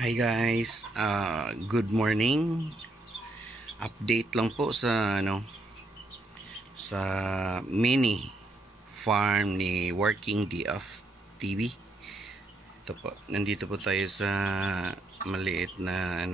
Hi guys, good morning. Update lang po sa sa mini farm ni Working DF TV. Ito po, nandito po tayo sa maliit na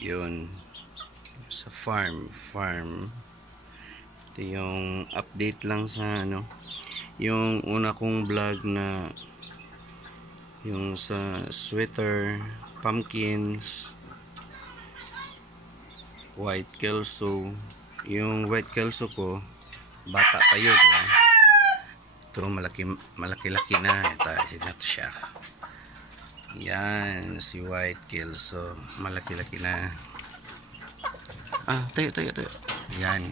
yun, sa farm. Ito yung update lang sa yung una kong vlog na yung sa sweater, pumpkins, white kelso. Yung white kelso ko bata pa yun, ito malaki-laki na. Ito siya, yan si white kelso, malaki-laki na. Tayo, yan,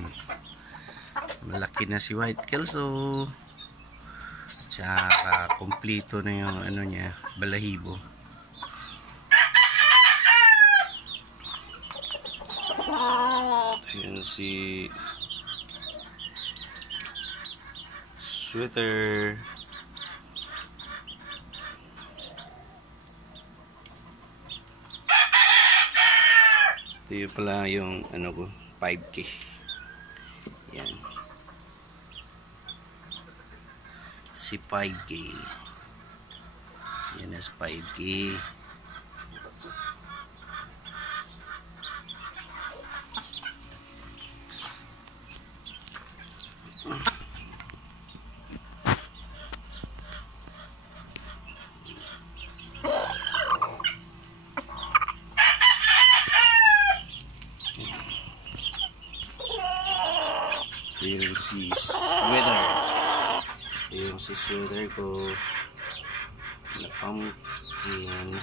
malaki na si white kelso. Tsaka kompleto na yung niya, balahibo. Ayan si sweater. Ito yung pala yung ko, 5K. Yan, si 5K. Yan is 5K. Yung si sweater. Yung si sweater ko na pumpkin.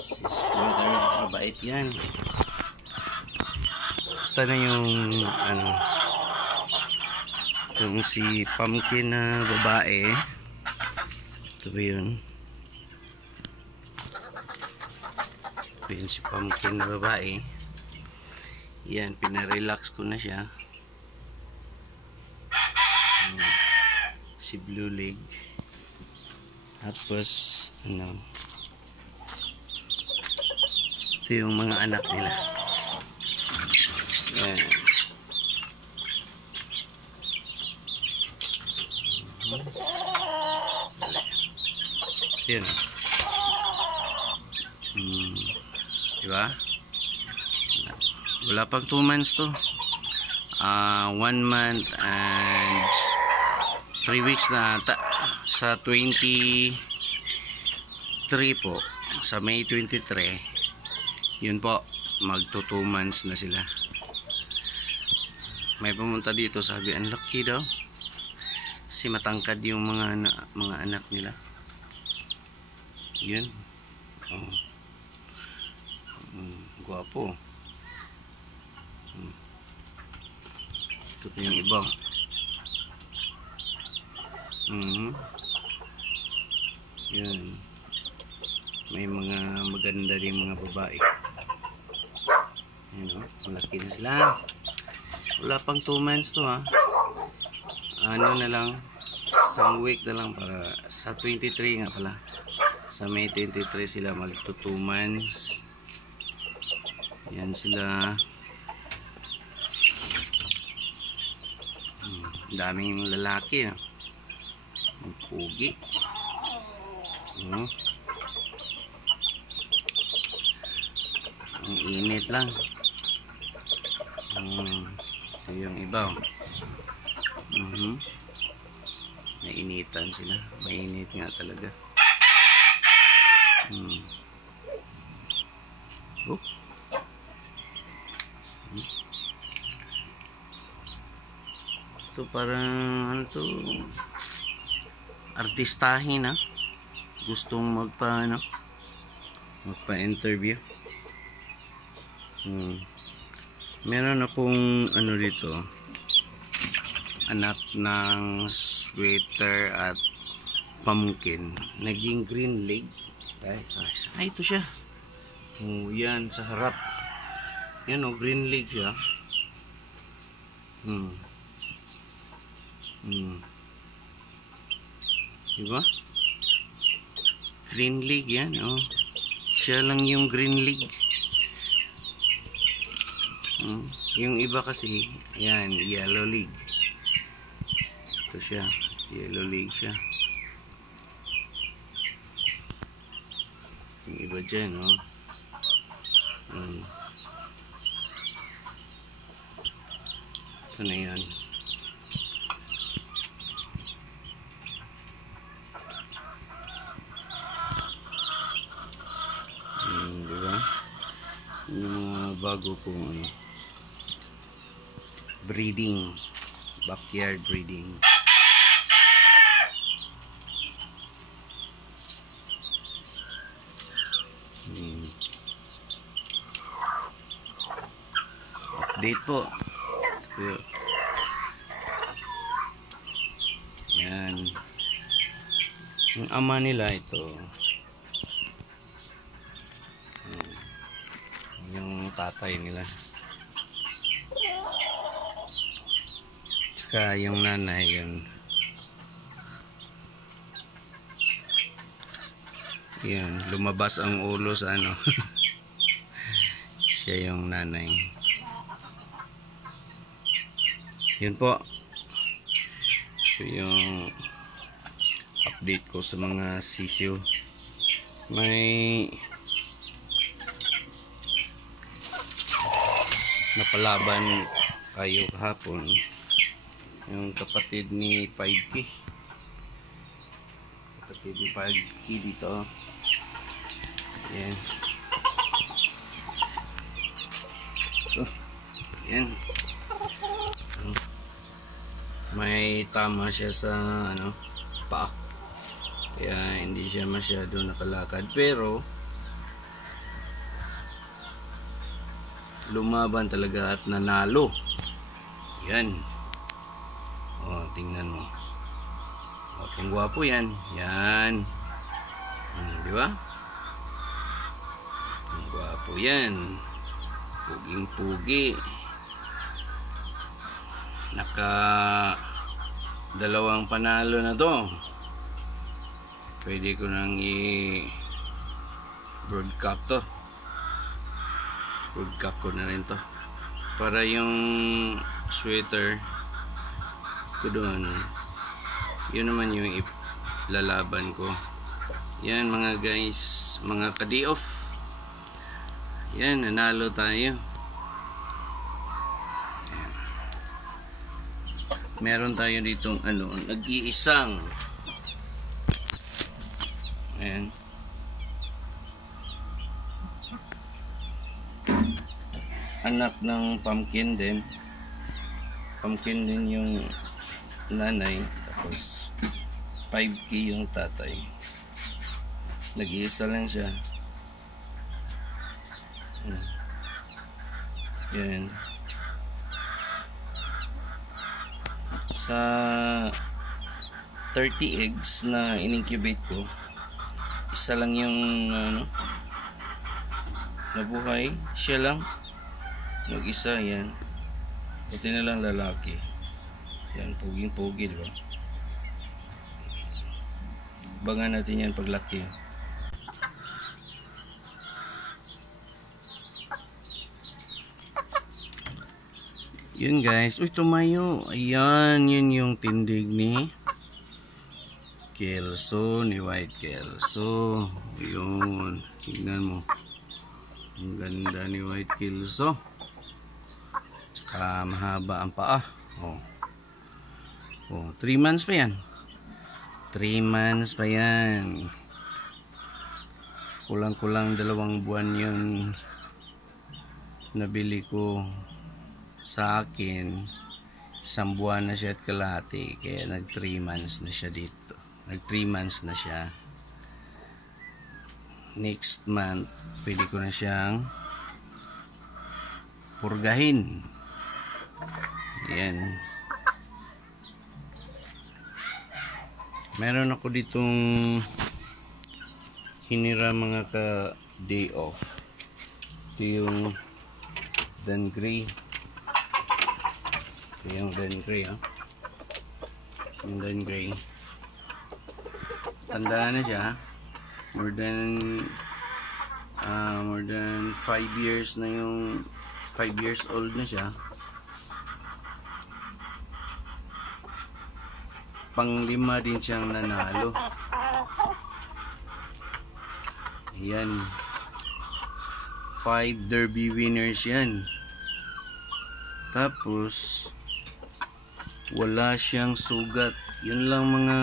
Si sweater, mabait yan. Ito na yung yung si pumpkin na babae. Ito ba yun? Ito yun si pumpkin na babae. Yan, pinarelax ko na siya. Si blue leg. Tapos ito yung mga anak nila. Yan. Yan. Diba? Wala pang 2 months to. 1 month and 3 weeks na sa 23 po. Sa May 23, yun po, magto 2 months na sila. May pumunta dito, sabi ang laki daw. Kasi matangkad yung mga anak nila. Yun. Guwapo. Ito yung iba. Yan. May mga maganda rin mga babae. Yan, malaki na sila. Wala pang 2 months to, na lang, isang week na lang para sa 23 nga pala. Sa May 23 sila magto 2 months. Yan sila. Daming lalaki, ang pugi. Ang init lang. Ito yung iba. Nainitan sila. Mainit nga talaga. Ito parang artistahin, gustong magpa-interview. Meron akong dito, anak ng sweater at pumpkin, naging green leg. Ay, ito siya. Oh, yan sa harap. Yan oh, green leg siya. Diba? Green leg yan oh. Siya lang yung green leg. Yung iba kasi, yan, yellow leg. Ito siya, yellow leg siya. Yung iba dyan oh. Ito na yan. Diba? Yung mga bago pong ano, breeding, backyard breeding. Update po. Yan. Yung ama nila ito. Yung tatay nila. Tsaka yung nanay yun. Yan. Lumabas ang ulo sa ano. Siya yung nanay. Yun po. So yung update ko sa mga sisiyo. May napalaban kayo kahapon. Yung kapatid ni 5K. Kapatid ni 5K dito. Yan. So, yan. May tama siya sa ano, paa. Kaya hindi siya masyado nakalakad, pero lumaban talaga at nanalo. Yan. Oh, tingnan mo. Oh, kung gwapo yan. Yan. Di ba? Ang gwapo yan. Puging-pugi. Dalawang panalo na to. Pwede ko nang broadcast to. Broadcast ko na rin to. Para yung sweater ko doon, yun naman yung lalaban ko. Yan mga guys, mga ka-day-off. Yan, nanalo tayo. Meron tayo ditong ano, nag-iisang, ayan, anak ng pumpkin din. Pumpkin din yung nanay, tapos 5K yung tatay. Nag-iisa lang siya. Yan. Sa 30 eggs na in-incubate ko, isa lang yung ano, nabuhay. Siya lang mag-isa. Yan, ito na lang lalaki. Yan, puging-pugi, diba? Bangan natin yan paglaki. Yun guys. Uy, tumayo. Ayan, yun yung tindig ni Kelso, ni White Kelso. Yun, tignan mo. Ang ganda ni White Kelso. Tsaka mahaba ang paa. Oh. Oh, 3 months pa yan. 3 months pa yan. Kulang-kulang 2 buwan yun nabili ko. Sa akin, 1 buwan na siya at kalahati. Kaya nag 3 months na siya dito. Nag 3 months na siya. Next month, pwede ko na siyang purgahin. Yan. Meron ako ditong hinira mga ka day off. Ito yung Dan Gray. Ito yung Dan Gray, oh. Yung Dan Gray. Tanda na siya. More than 5 years na yung 5 years old na siya. Pang-5 din siyang nanalo. Ayan. 5 derby winners yan. Tapos wala siyang sugat. Yun lang mga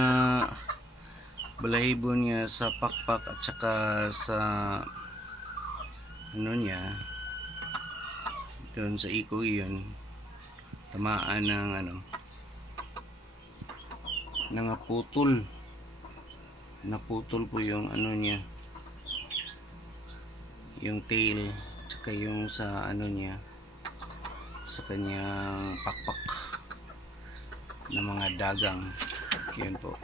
balahibo niya sa pakpak at saka sa ano niya doon sa iko, yun tamaan ng naputol po yung ano niya, yung tail, saka yung sa ano niya, sa kanyang pakpak na mga dagang. Yun po.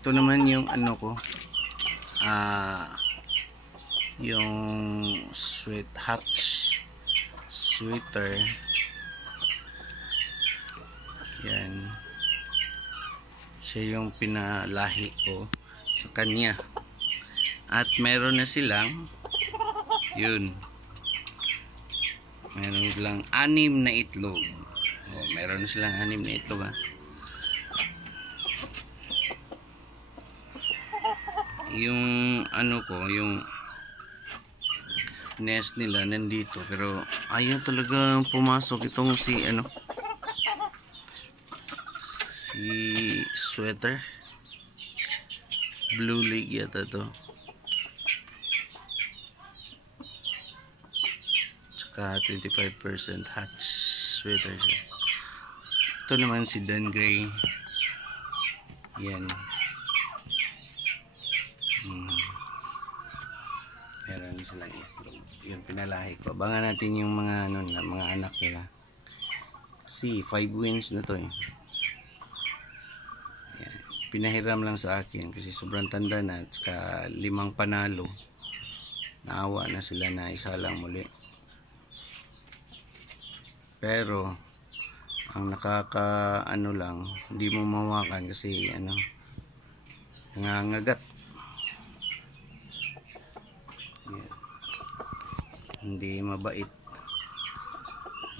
Ito naman yung ano ko, yung sweet hatch sweater. Yan, siya yung pinalahi ko sa kanya. At meron na silang, yun, meron silang 6 na itlog. Meron na silang 6 na itlog, ha. Yung ano ko, yung nest nila nandito, pero ayaw talaga pumasok itong si sweater blue leg yata to, tsaka 25% hatch sweater siya. Ito naman si Dan Gray. Yan. Meron silang itlog. Yun, pinalahi ko. Abangan natin yung mga mga anak nila. Kasi 5 wins na to, eh. Ayan. Pinahiram lang sa akin kasi sobrang tanda na, at saka 5 panalo. Naawa na sila na isa lang muli. Pero ang nakaka lang, hindi mo mawakan kasi nangangagat. Yan. Hindi mabait,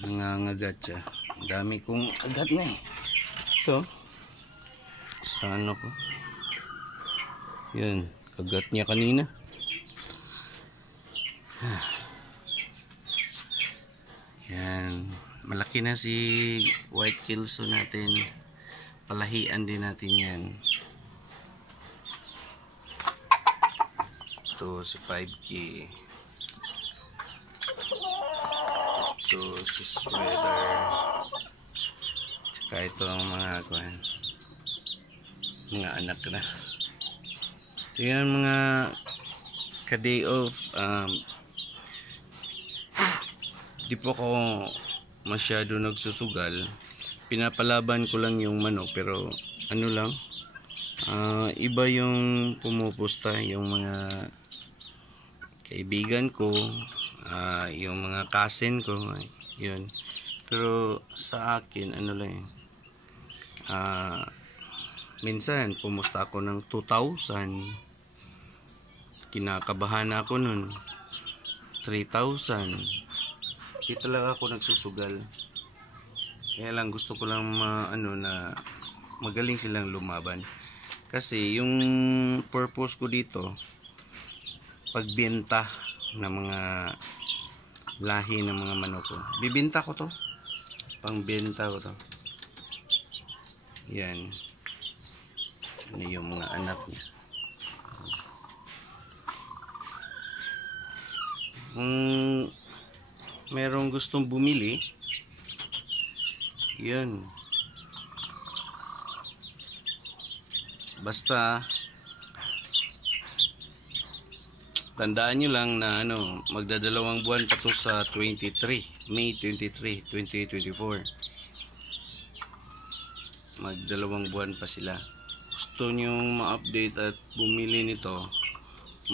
nangangagat siya. Dami kong agat na, eh. Ito sa ano ko, yun, kagat niya kanina. Yan, malaki na si White Kelso natin. Palahian din natin yan. Ito si 5K. Ito si sweater. Tsaka ito ang mga anak na. Ito yan mga ka-day off. Di po ako masyado nagsusugal. Pinapalaban ko lang yung manok, pero iba yung pumupusta, yung mga kaibigan ko, yung mga cousin ko, yun. Pero sa akin minsan pumusta ako ng 2,000, kinakabahan ako nun 3,000. Di talaga ako nagsusugal. Kaya lang gusto ko lang na magaling silang lumaban. Kasi yung purpose ko dito, pagbenta ng mga lahi ng mga manok ko. Bibenta ko to. Pangbenta ko to. Yan. Ano yung mga anak niya. Merong gustong bumili, yan, basta tandaan nyo lang na magdadalawang buwan pa to sa May 23, 2024. Magdalawang buwan pa sila. Gusto nyo ma-update at bumili nito,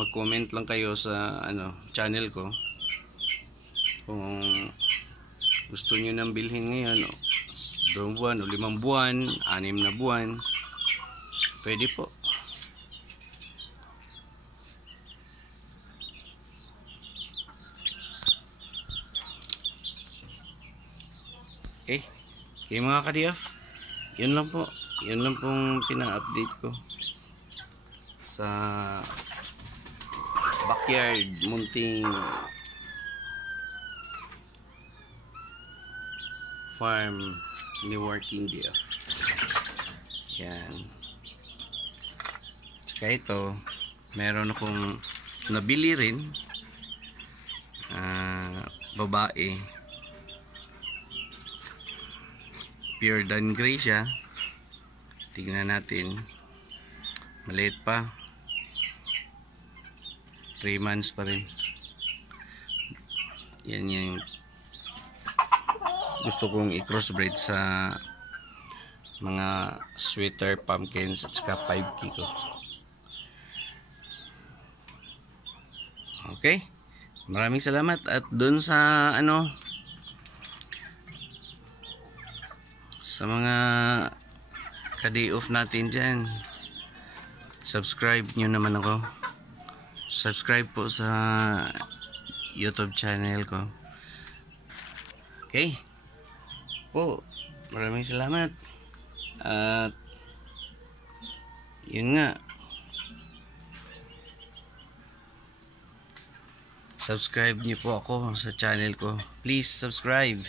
mag-comment lang kayo sa channel ko. Kung gusto nyo nang bilhin ngayon, 2 buwan o 5 buwan, 6 na buwan, pwede po. Okay, okay mga kadiyaf, yun lang po. Yun lang pong pina-update ko sa backyard munting farm ni Working DF. Yan. Tsaka ito, meron akong nabili rin, babae, pure Dan Gray siya. Tignan natin, maliit pa, 3 months pa rin. Yan yung gusto kong i-crossbreed sa mga sweater pumpkins at saka 5 kiko. Okay, maraming salamat. At dun sa sa mga ka-day off natin dyan, subscribe nyo naman ako. Subscribe po sa YouTube channel ko. Okay po, maraming salamat. At yun nga, subscribe niyo po ako sa channel ko. Please subscribe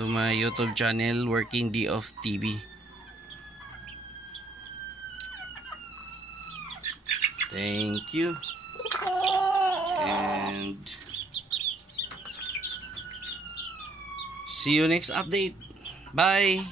to my YouTube channel, Working DF TV. Thank you. And see you next update. Bye.